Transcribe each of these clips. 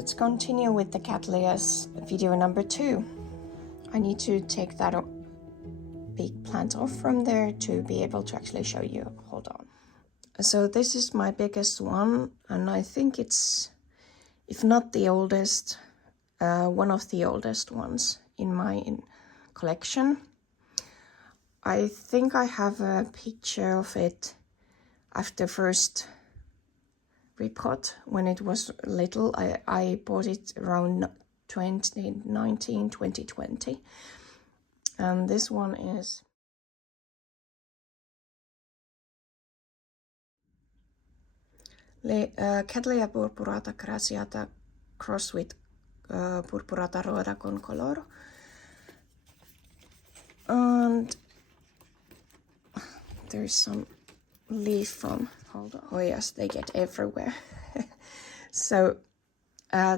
let's continue with the Cattleyas video number 2. I need to take that big plant off from there to be able to actually show you. Hold on. So this is my biggest one, and I think it's, if not the oldest, one of the oldest ones in my collection. I think I have a picture of it after first repot when it was little. I bought it around 2019, 2020. And this one is Cattleyas purpurata crassiata crossed with purpurata roda con color. And there's some leaf from, hold on. Oh yes, they get everywhere. So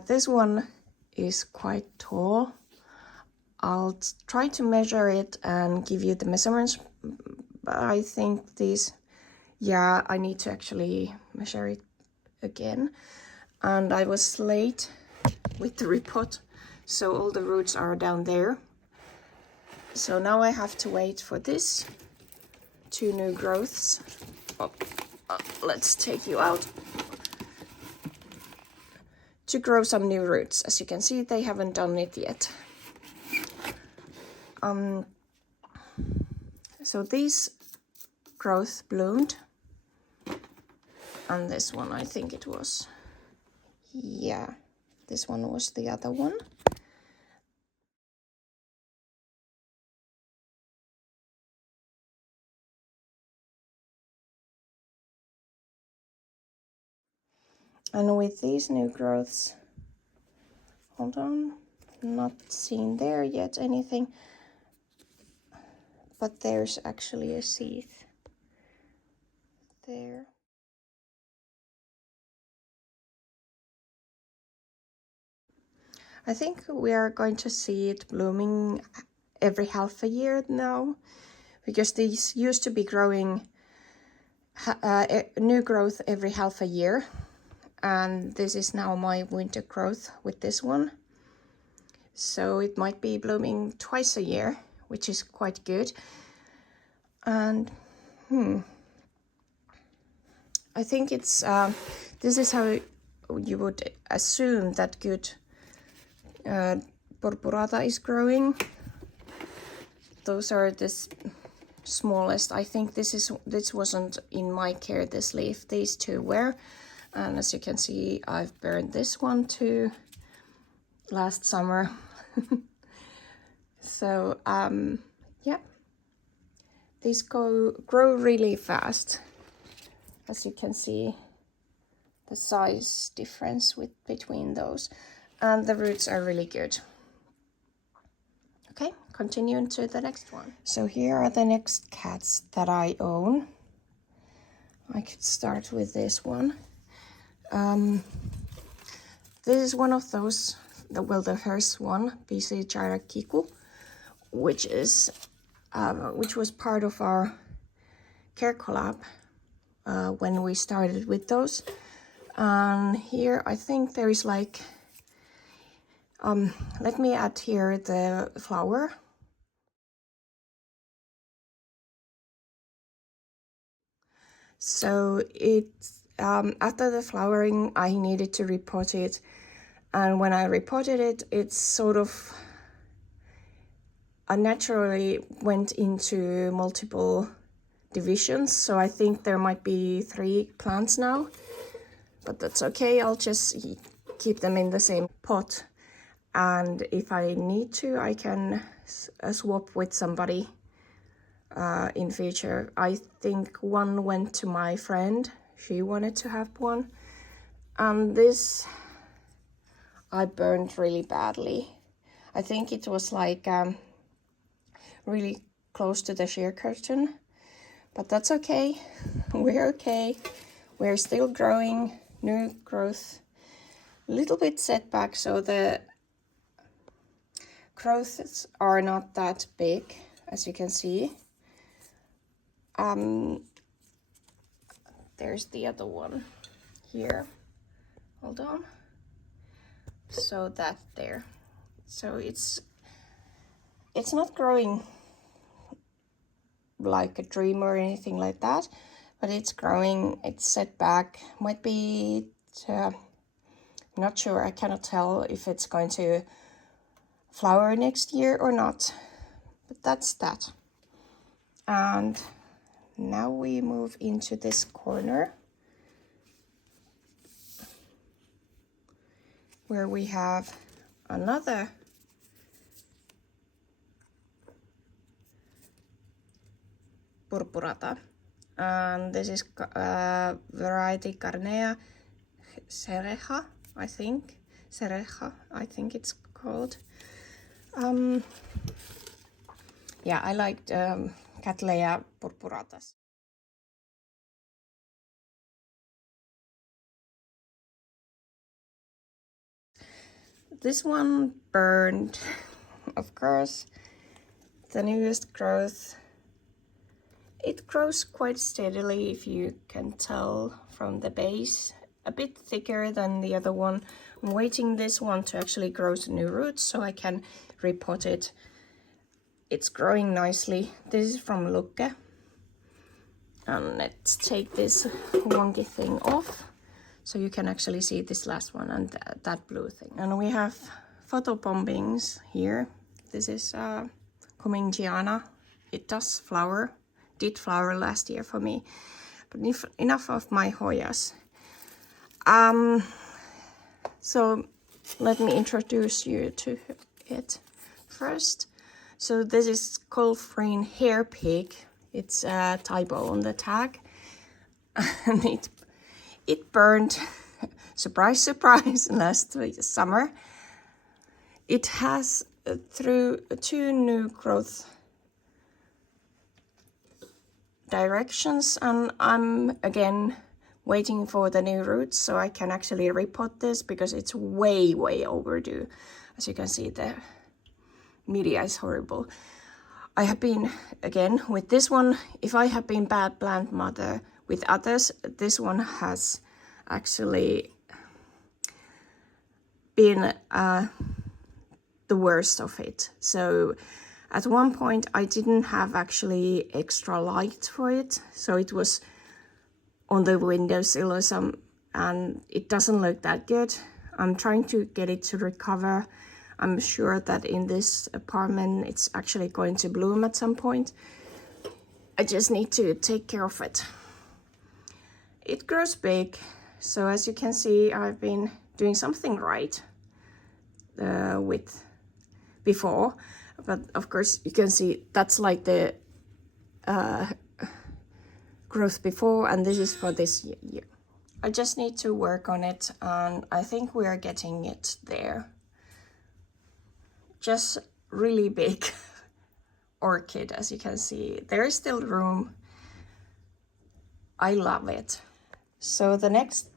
this one is quite tall. I'll try to measure it and give you the measurements, but I think these, yeah, I need to actually measure it again. And I was late with the repot, so all the roots are down there. So now I have to wait for this 2 new growths. Let's take you out. To grow some new roots. As you can see, they haven't done it yet. So these growth bloomed, and this one, I think it was, yeah, this one was the other one. And with these new growths, hold on, not seen there yet anything, but there's actually a seed there. I think we are going to see it blooming every half a year now, because these used to be growing new growth every half a year, and this is now my winter growth with this one. So it might be blooming twice a year, which is quite good. And I think it's this is how you would assume that good purpurata is growing. Those are the smallest. I think this wasn't in my care, this leaf. These 2 were, and as you can see, I've burned this one too last summer. So yeah, these grow really fast. As you can see, the size difference between those, and the roots are really good. Okay, continuing to the next one. So here are the next cats that I own. I could start with this one. This is one of those, the first one, BC Kiku, which was part of our care collab when we started with those. And here I think there is like, let me add here the flower. So it's after the flowering, I needed to repot it, and when I repotted it, it's sort of naturally went into multiple divisions. So I think there might be 3 plants now, but that's okay. I'll just keep them in the same pot, and if I need to, I can swap with somebody in future. I think one went to my friend. She wanted to have one, and this I burned really badly. I think it was like really close to the shear curtain, but that's okay. We're okay. We're still growing new growth. A little bit setback, so the growths are not that big, as you can see. There's the other one here. Hold on. So that there. So it's not growing like a dream or anything like that, but it's growing. It's set back. Might be, I'm not sure. I cannot tell if it's going to flower next year or not. But that's that. And now we move into this corner where we have another purpurata, and this is variety Carnea cereja, I think it's called. Yeah, I liked Cattleyas purpuratas. This one burned, of course. The newest growth. It grows quite steadily, if you can tell from the base. A bit thicker than the other one. I'm waiting this one to actually grow some new roots so I can repot it. It's growing nicely. This is from Lukke. And let's take this wonky thing off so you can actually see this last one and that blue thing. And we have photobombings here. This is Comingiana. It does flower. Did flower last year for me. But enough of my Hoyas. So let me introduce you to it first. So this is Colfreen Hair Pig. It's a typo on the tag. And it burned, surprise, surprise, last summer. It has through 2 new growth directions, and I'm again waiting for the new roots so I can actually repot this because it's way overdue. As you can see, the media is horrible. I have been, again, with this one, if I have been bad plant mother with others, this one has actually been the worst of it. So at one point I didn't have actually extra light for it, so it was on the windowsill or some, and it doesn't look that good. I'm trying to get it to recover. I'm sure that in this apartment it's actually going to bloom at some point. I just need to take care of it. It grows big, so as you can see, I've been doing something right with before, but of course you can see that's like the growth before, and this is for this year. I just need to work on it, and I think we are getting it there. Just really big orchid, as you can see. There is still room. I love it. So the next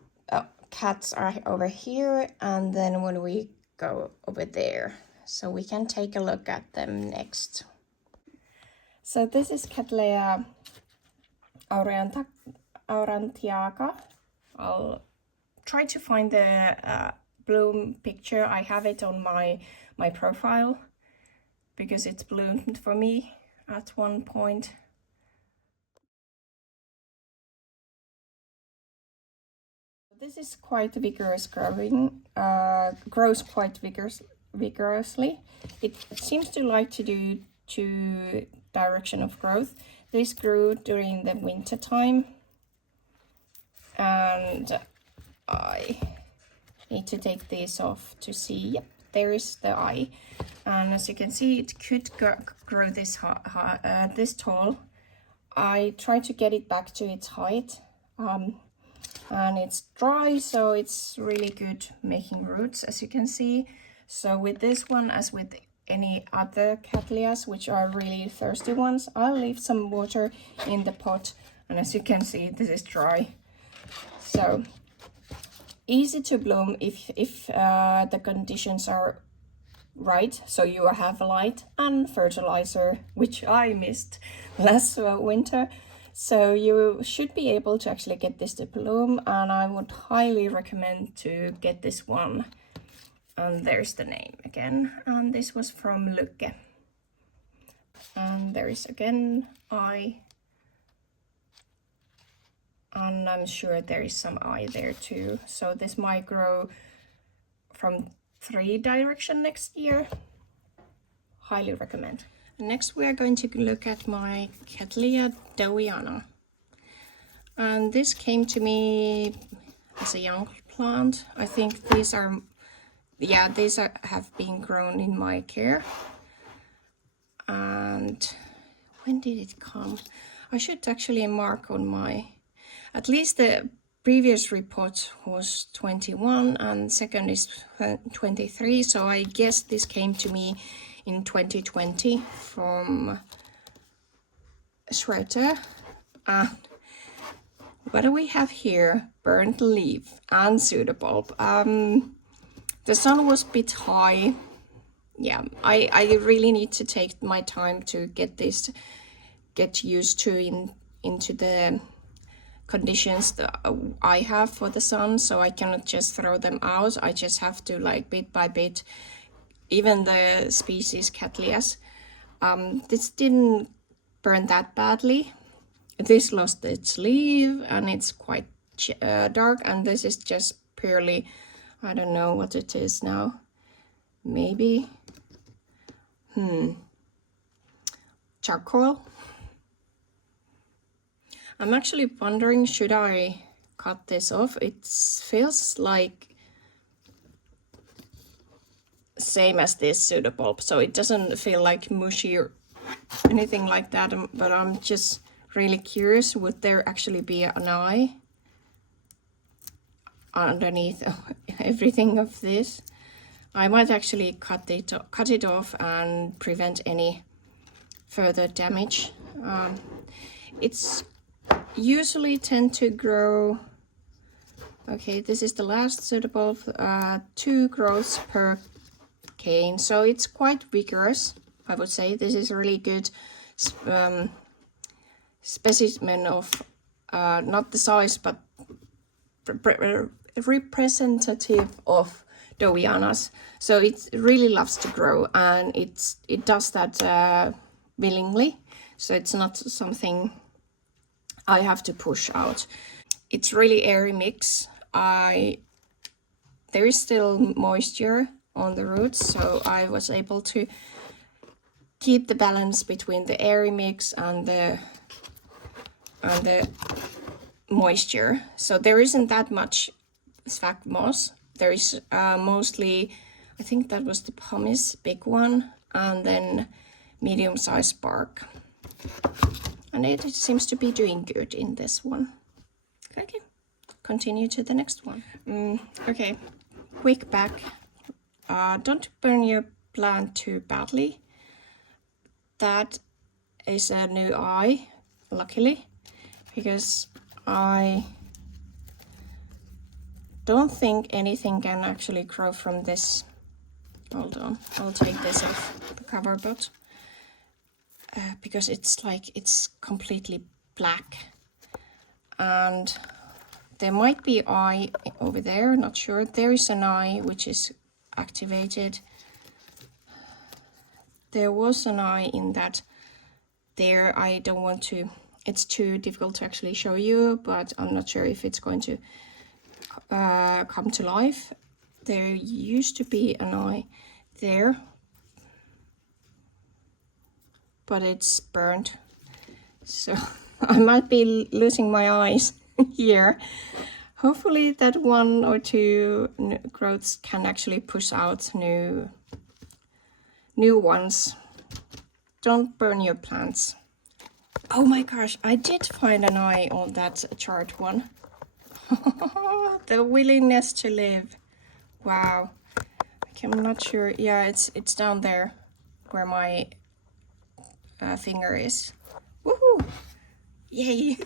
cats are over here, and then when we go over there, so we can take a look at them next. So this is Cattleyas aurantiaca. I'll try to find the bloom picture. I have it on my profile because it's bloomed for me at one point. This is quite vigorous growing, grows quite vigorously. It seems to like to do 2 direction of growth. This grew during the winter time, and I need to take this off to see. Yep, there is the eye, and as you can see, it could grow this this tall. I try to get it back to its height, and it's dry, so it's really good making roots, as you can see. So with this one, as with any other Cattleyas, which are really thirsty ones, I'll leave some water in the pot, and as you can see, this is dry. So easy to bloom if the conditions are right, so you have light and fertilizer, which I missed last winter. So you should be able to actually get this to bloom, and I would highly recommend to get this one And there's the name again, and this was from Lykke. And there is again I, and I'm sure there is some I there too. So this might grow from 3 direction next year. Highly recommend. Next we are going to look at my Cattleya Dowiana. And this came to me as a young plant. I think these are, yeah, these have been grown in my care. And when did it come? I should actually mark on my, at least the previous report was 21 and second is 23. So I guess this came to me in 2020 from Schroeter. And what do we have here? Burnt leaf and pseudobulb. The sun was a bit high. Yeah, I really need to take my time to get used to into the conditions that I have for the sun, so I cannot just throw them out. I just have to, like, bit by bit. Even the species Cattleyas, this didn't burn that badly. This lost its leaf and it's quite dark, and this is just purely, I don't know what it is now. Maybe charcoal. I'm actually wondering, should I cut this off? It feels like same as this pseudobulb, so it doesn't feel like mushy or anything like that, but I'm just really curious, would there actually be an eye underneath everything of this? I might actually cut it off and prevent any further damage. It's usually tend to grow, okay, this is the last pseudobulb, 2 growths per cane, so it's quite vigorous, I would say. This is a really good specimen of, not the size, but representative of Dowianas. So it really loves to grow, and it does that willingly, so it's not something I have to push out. It's really airy mix. There is still moisture on the roots, so I was able to keep the balance between the airy mix and the moisture. So there isn't that much sphagnum moss. There is mostly, I think that was the pumice, big one, and then medium-sized bark. And it seems to be doing good in this one. Okay, continue to the next one. Okay, quick back. Don't burn your plant too badly. That is a new eye, luckily, because I don't think anything can actually grow from this. Hold on, I'll take this off the cover, but because it's completely black, and there might be eye over there, not sure. There is an eye which is activated. There was an eye in that there. I don't want to, it's too difficult to actually show you, but I'm not sure if it's going to come to life. There used to be an eye there, but it's burnt, so I might be losing my eyes here. Hopefully that 1 or 2 growths can actually push out new ones. Don't burn your plants. Oh my gosh, I did find an eye on that chart one. The willingness to live. Wow. Okay, I'm not sure. Yeah, it's down there where my finger is. Woohoo! Yay!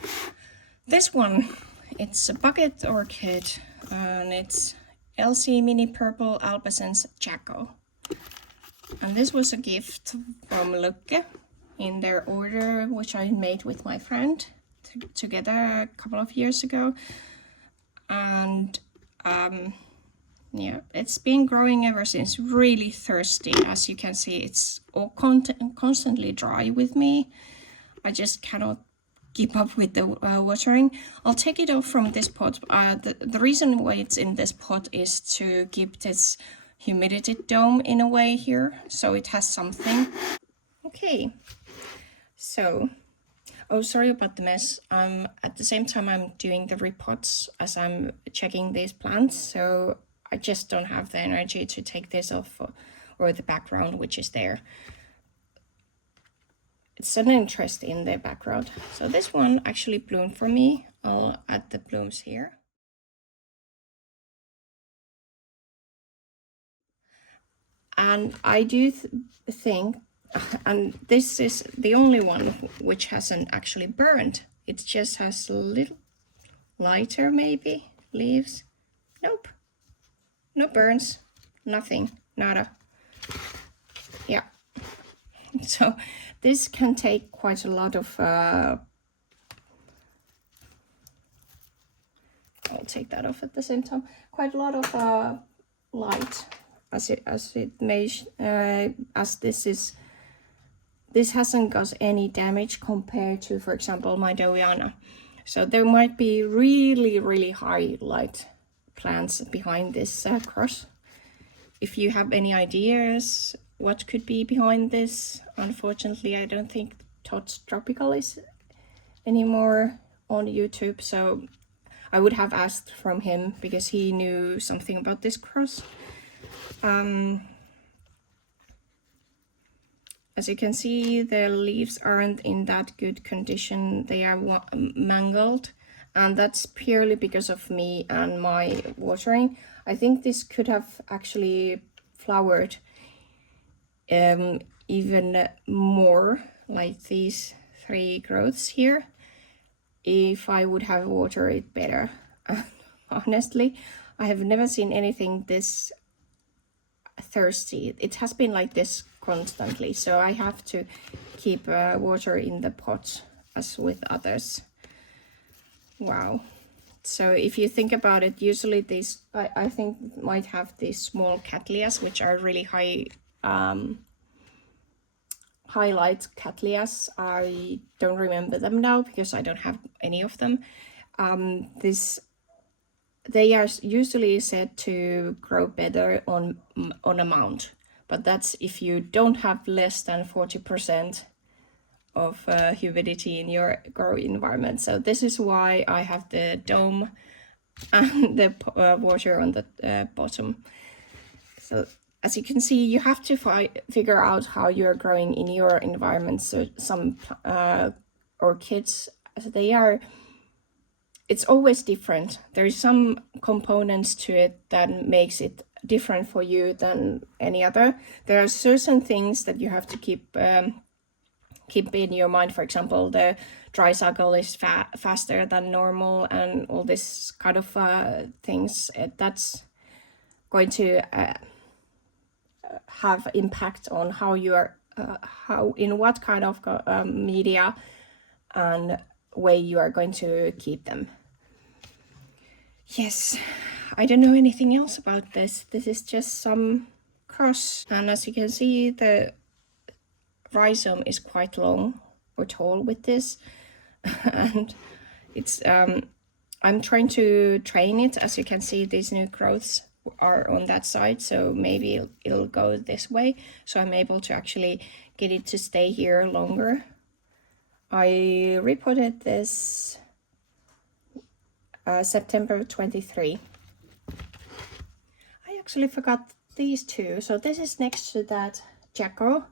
This one, it's a bucket orchid, and it's LC Mini Purple Albescens Jacko. And this was a gift from Lykke in their order, which I made with my friend together a couple of years ago. And Yeah, it's been growing ever since. Really thirsty. As you can see, it's all constantly dry with me. I just cannot keep up with the watering. I'll take it off from this pot. The reason why it's in this pot is to keep this humidity dome in a way here, so it has something. Okay, so, oh, sorry about the mess. At the same time I'm doing the repots as I'm checking these plants, so I just don't have the energy to take this off, or the background which is there. It's an interest in the background. So this one actually bloomed for me. I'll add the blooms here. And I do think, and this is the only one which hasn't actually burned. It just has a little lighter, maybe, leaves. Nope. No burns. Nothing. Nada. Yeah. So this can take quite a lot of I'll take that off at the same time. Quite a lot of light, as this hasn't got any damage compared to, for example, my Dowiana. So there might be really high light plants behind this cross. If you have any ideas what could be behind this, unfortunately I don't think Todd's Tropical is anymore on YouTube, so I would have asked from him because he knew something about this cross. As you can see, the leaves aren't in that good condition. They are mangled, and that's purely because of me and my watering. I think this could have actually flowered even more, like these 3 growths here, if I would have watered it better. Honestly, I have never seen anything this thirsty. It has been like this constantly, so I have to keep water in the pot as with others. Wow. So if you think about it, usually these I think might have these small Cattleyas, which are really high highlight Cattleyas. I don't remember them now because I don't have any of them. They are usually said to grow better on a mound, but that's if you don't have less than 40% of humidity in your grow environment. So this is why I have the dome and the water on the bottom. So as you can see, you have to figure out how you're growing in your environment. So some orchids, it's always different. There's some components to it that makes it different for you than any other. There are certain things that you have to keep in your mind. For example, the dry cycle is faster than normal, and all this kind of things. That's going to have impact on how you are, in what kind of media and way you are going to keep them. Yes, I don't know anything else about this. This is just some cross, and as you can see, the rhizome is quite long or tall with this, and it's I'm trying to train it. As you can see, these new growths are on that side, so maybe it'll go this way, so I'm able to actually get it to stay here longer. I repotted this September 23. I actually forgot these two. So this is next to that Jacko,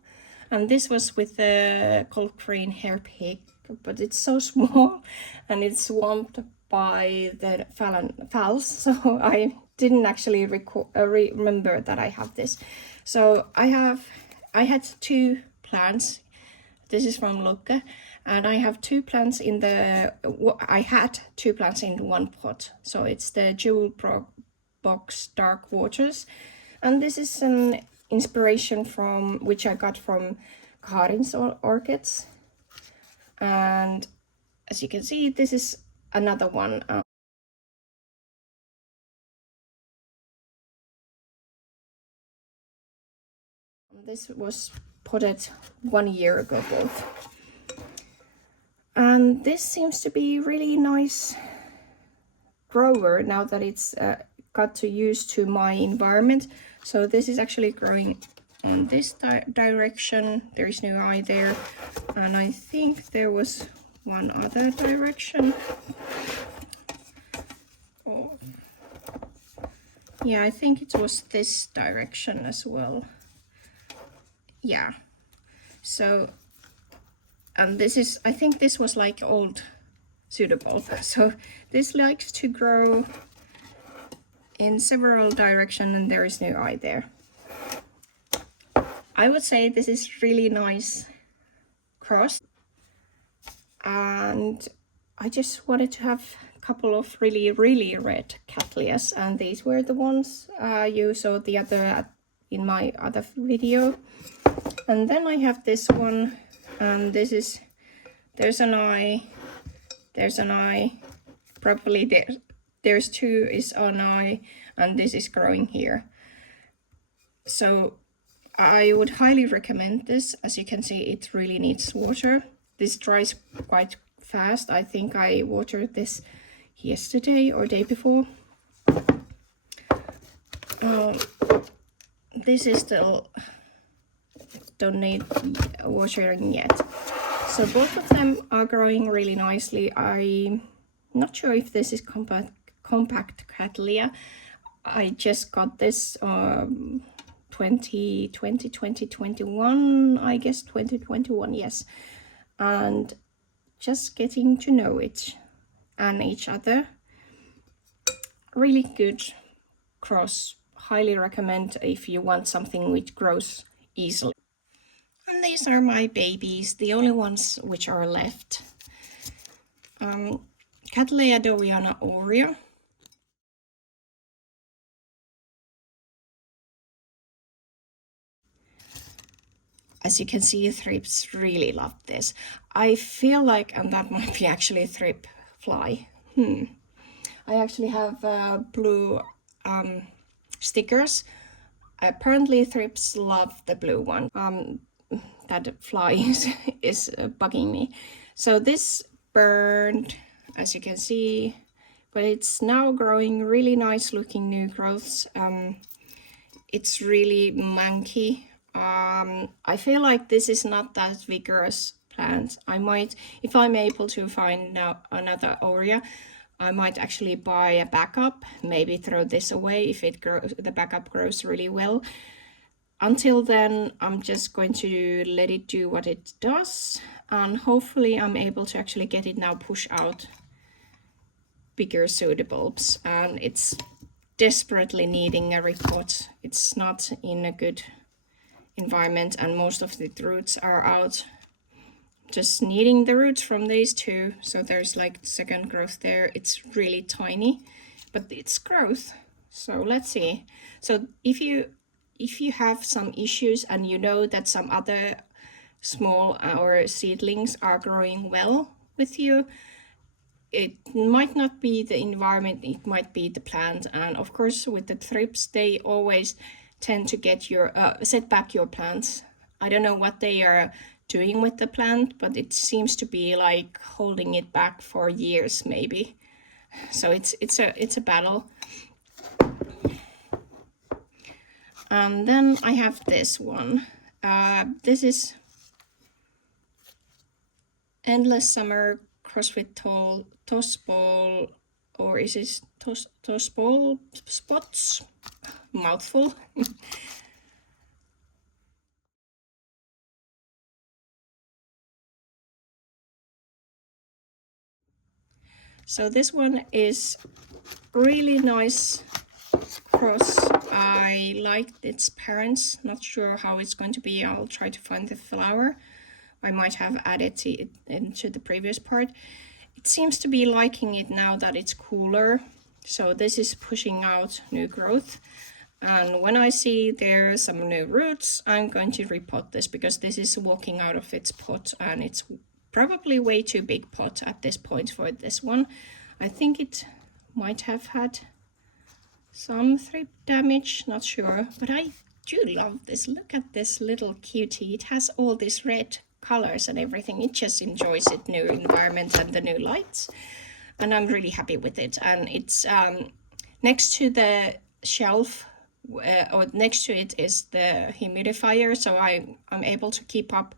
and this was with the cold green hair pig, but it's so small and it's swamped by the falls, so I didn't actually remember that I have this. So I had 2 plants. This is from Loke, and I have 2 plants in the, I had 2 plants in one pot. So it's the Jewel Box Dark Waters, and this is an inspiration from which I got from Karin's orchids. And as you can see, this is another one. This was potted 1 year ago both. And this seems to be really nice grower now that it's got to use to my environment. So this is actually growing on this direction. There is no eye there, and I think there was one other direction. Oh. Yeah, I think it was this direction as well. Yeah, so, and this is, I think this was like old pseudobulb, so this likes to grow in several directions, and there is no eye there. I would say this is really nice cross, and I just wanted to have a couple of really red Cattleyas, and these were the ones you saw the other in my other video. And then I have this one, and this is, there's an eye, probably there's two is an eye, and this is growing here. So I would highly recommend this. As you can see, it really needs water. This dries quite fast. I think I watered this yesterday or day before. This is still, don't need watering yet. So both of them are growing really nicely. I'm not sure if this is compact Cattleya. I just got this 2021, I guess 2021, yes. And just getting to know it and each other. Really good cross. Highly recommend if you want something which grows easily. And these are my babies, the only ones which are left. Cattleya dowiana aurea. As you can see, thrips really love this. I feel like, and that might be actually a thrip fly. I actually have blue stickers. Apparently thrips love the blue one. That fly is bugging me. So this burned, as you can see, but it's now growing really nice looking new growths. It's really manky. I feel like this is not that vigorous plant. I might, if I'm able to find now another aurea, I might actually buy a backup, maybe throw this away if it grows, the backup grows really well. Until then, I'm just going to let it do what it does, and hopefully I'm able to actually get it now push out bigger pseudobulbs, and it's desperately needing a repot. It's not in a good environment, and most of the roots are out. Just needing the roots from these two, so there's like second growth there. It's really tiny, but it's growth. So let's see. So if you have some issues and you know that some other small or seedlings are growing well with you, it might not be the environment, it might be the plant. And of course with the thrips, they always tend to get your set back your plants. I don't know what they are doing with the plant, but it seems to be like holding it back for years maybe. So it's a battle. And then I have this one. This is Endless Summer cross with toss ball, or is it toss ball spots? Mouthful. So this one is really nice cross. I liked its parents. Not sure how it's going to be. I'll try to find the flower. I might have added it into the previous part. It seems to be liking it now that it's cooler. So this is pushing out new growth. And when I see there's some new roots, I'm going to repot this because this is walking out of its pot, and it's probably way too big pot at this point for this one. I think it might have had some thrip damage, not sure, but I do love this. Look at this little cutie. It has all these red colors and everything. It just enjoys its new environment and the new lights. And I'm really happy with it. And it's next to the shelf, or next to it is the humidifier. So I'm able to keep up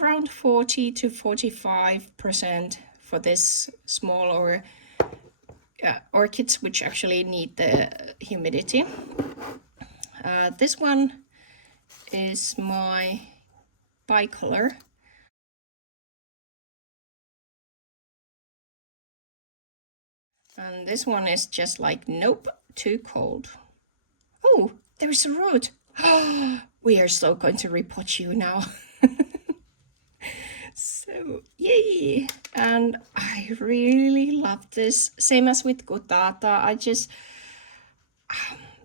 around 40 to 45% for this small or orchids which actually need the humidity. This one is my bicolor. And this one is just like, nope, too cold. Oh, there's a root. We are so going to repot you now. So, yay! And I really love this. Same as with Gotata.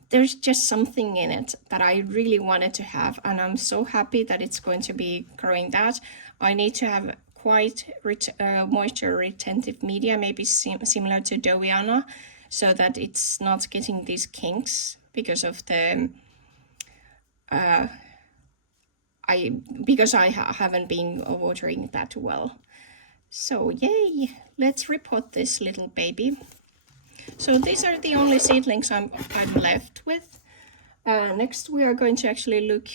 There's just something in it that I really wanted to have, and I'm so happy that it's going to be growing that. I need to have quite moisture retentive media, maybe similar to Dowiana, so that it's not getting these kinks because of the because I haven't been watering that well. So yay, let's repot this little baby. So these are the only seedlings I'm left with. Next we are going to actually look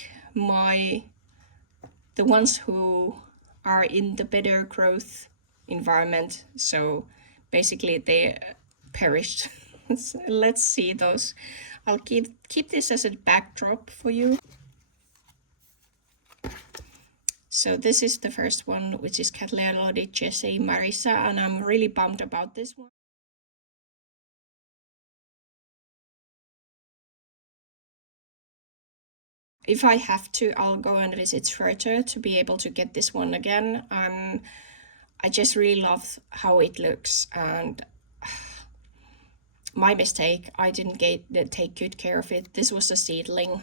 the ones who are in the better growth environment. So basically they perished. Let's see those. I'll keep this as a backdrop for you. So this is the first one, which is Cattleyas Jesse Marisa, and I'm really bummed about this one. If I have to, I'll go and visit further to be able to get this one again. I just really love how it looks, and my mistake, I didn't take good care of it. This was a seedling.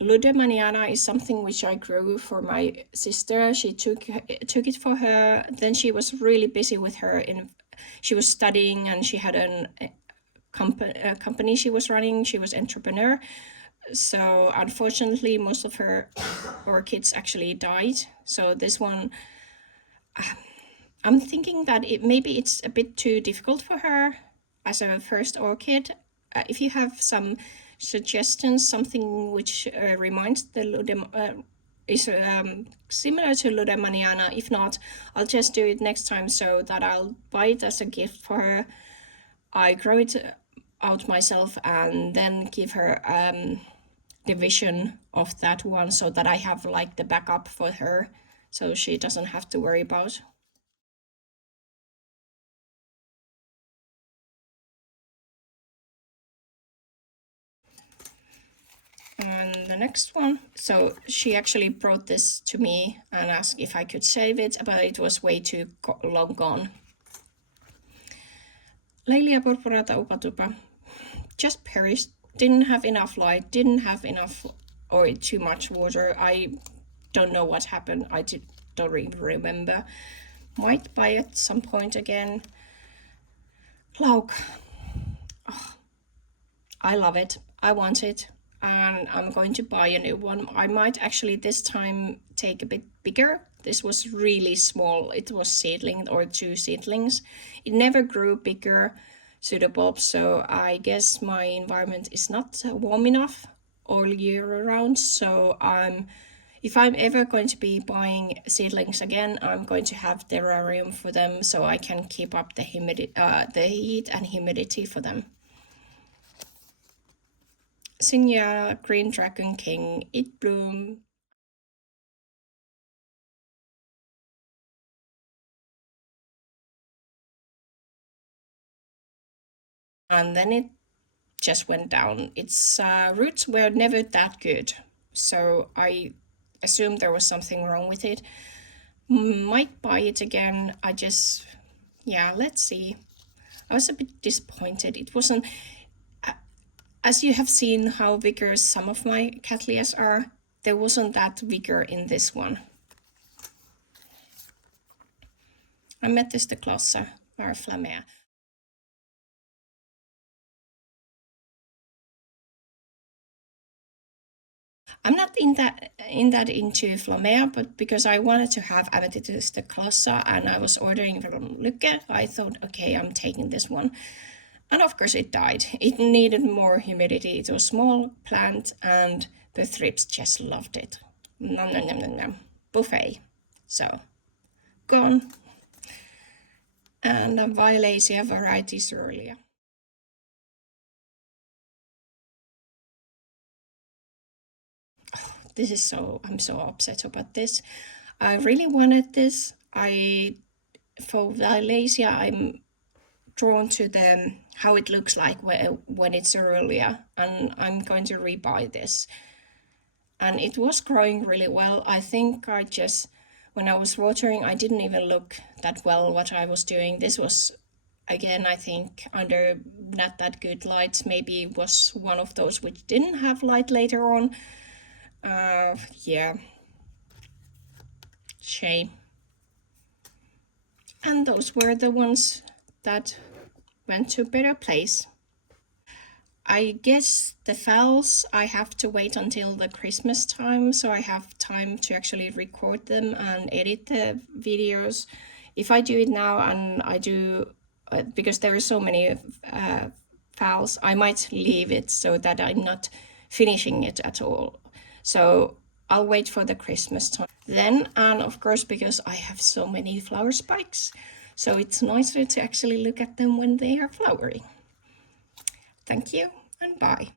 Ludemaniana is something which I grew for my sister. She took it for her. Then she was really busy with she was studying, and she had a company she was running. She was entrepreneur. So unfortunately, most of her orchids actually died. So this one, I'm thinking that maybe it's a bit too difficult for her as a first orchid. If you have some suggestions, something which reminds the is similar to Ludemaniana. If not, I'll just do it next time so that I'll buy it as a gift for her. I grow it out myself and then give her division of that one so that I have like the backup for her, so she doesn't have to worry about. And the next one, so she actually brought this to me and asked if I could save it, but it was way too long gone. Laelia purpurata upatupa just perished, didn't have enough light, didn't have enough or too much water. I don't know what happened. Don't even remember. Might buy at some point again. Lauk. Oh, I love it. I want it. And I'm going to buy a new one. I might actually this time take a bit bigger. This was really small. It was seedling or 2 seedlings. It never grew bigger pseudobulbs, so I guess my environment is not warm enough all year around. So if I'm ever going to be buying seedlings again, I'm going to have terrarium for them so I can keep up the heat and humidity for them. Signia Green Dragon King, it bloomed. And then it just went down. Its roots were never that good, so I assumed there was something wrong with it. Might buy it again. Let's see. I was a bit disappointed. It wasn't, as you have seen how vigorous some of my Cattleyas are, there wasn't that vigor in this one. Amethystoklasse var flammea. I'm not into Flamea, but because I wanted to have Amethyst Glossa and I was ordering from Lykke, I thought, okay, I'm taking this one. And of course it died. It needed more humidity. It was a small plant and the thrips just loved it. Nom nom nom nom nom. Buffet. So, gone. And Violaceae varieties earlier. This is I'm so upset about this. I really wanted this. For Violaceae, I'm drawn to how it looks like when it's earlier, and I'm going to rebuy this. And it was growing really well. I think when I was watering, I didn't even look that well what I was doing. This was, again, I think under not that good lights. Maybe it was one of those which didn't have light later on. Yeah, shame. And those were the ones that went to a better place. I guess the files I have to wait until the Christmas time, so I have time to actually record them and edit the videos. If I do it now and I do, because there are so many files, I might leave it so that I'm not finishing it at all. So I'll wait for the Christmas time then, and of course because I have so many flower spikes, so it's nicer to actually look at them when they are flowering. Thank you and bye.